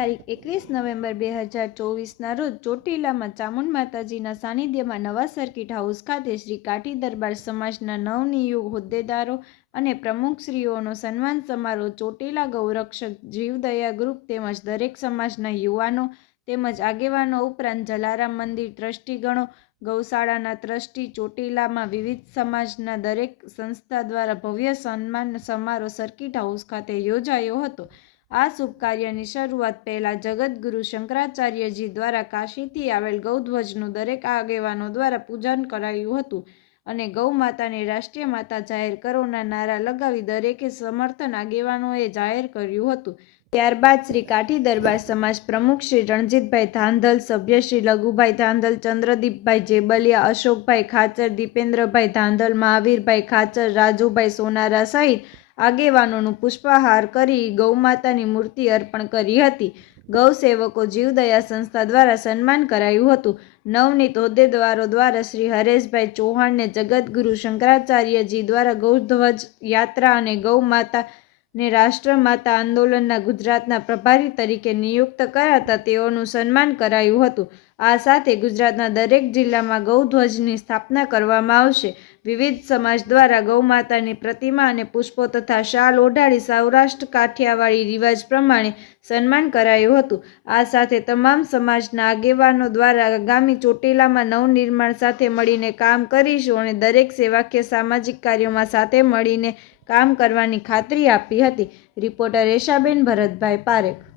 તારીખ એકવીસ નવેમ્બર બે હજાર ચોવીસના રોજ ચોટીલામાં ચામુંડ માતાજીના સાનિધ્યમાં નવા સર્કિટ હાઉસ ખાતે શ્રી કાઠી દરબાર સમાજના નવનિયુગ હોદ્દેદારો અને પ્રમુખશ્રીઓનો સન્માન સમારોહ ચોટીલા ગૌરક્ષક જીવદયા ગ્રુપ તેમજ દરેક સમાજના યુવાનો તેમજ આગેવાનો ઉપરાંત જલારામ મંદિર ટ્રસ્ટીગણો, ગૌશાળાના ટ્રસ્ટી ચોટીલામાં વિવિધ સમાજના દરેક સંસ્થા દ્વારા ભવ્ય સન્માન સમારોહ સર્કિટ હાઉસ ખાતે યોજાયો હતો. આ શુભ કાર્યની શરૂઆત પહેલા જગતગુરુ શંકરાચાર્યજી દ્વારા કાશીથી આવેલ ગૌધ્વજનું દરેક આગેવાનો દ્વારા પૂજન કરાયું હતું અને ગૌ માતાને રાષ્ટ્રીય માતા જાહેર કરોના નારા લગાવી દરેકે સમર્થન આગેવાનોએ જાહેર કર્યું હતું. ત્યારબાદ શ્રી કાઠી દરબાર સમાજ પ્રમુખ શ્રી રણજીતભાઈ ધાંધલ, સભ્ય શ્રી લઘુભાઈ ધાંધલ, ચંદ્રદીપભાઈ જેબલિયા, અશોકભાઈ ખાચર, દીપેન્દ્રભાઈ ધાંધલ, મહાવીરભાઈ ખાચર, રાજુભાઈ સોનારા સહિત આગેવાનોનું પુષ્પહાર કરી ગૌમાતાની મૂર્તિ અર્પણ કરી હતી. ગૌસેવકો જીવદયા સંસ્થા દ્વારા સન્માન કરાયું હતું. નવનીત હોદ્દેદારો દ્વારા શ્રી હરેશભાઈ ચૌહાણને જગતગુરુ શંકરાચાર્યજી દ્વારા ગૌધ્વજ યાત્રા અને ગૌમાતા ને રાષ્ટ્રમાતા આંદોલનના ગુજરાતના પ્રભારી તરીકે નિયુક્ત કરાતા તેઓનું સન્માન કરાયું હતું. આ સાથે ગુજરાતના દરેક જિલ્લામાં ગૌધ્વજની સ્થાપના કરવામાં આવશે. વિવિધ સમાજ દ્વારા ગૌમાતાની પ્રતિમા અને પુષ્પો તથા શાલ ઓઢાડી સૌરાષ્ટ્ર કાઠિયાવાડી રિવાજ પ્રમાણે સન્માન કરાયું હતું. આ સાથે તમામ સમાજના આગેવાનો દ્વારા આગામી ચોટીલામાં નવનિર્માણ સાથે મળીને કામ કરીશું અને દરેક સેવાકીય સામાજિક કાર્યોમાં સાથે મળીને કામ કરવાની ખાતરી આપી હતી. રિપોર્ટર રેશાબેન ભરતભાઈ પારેખ.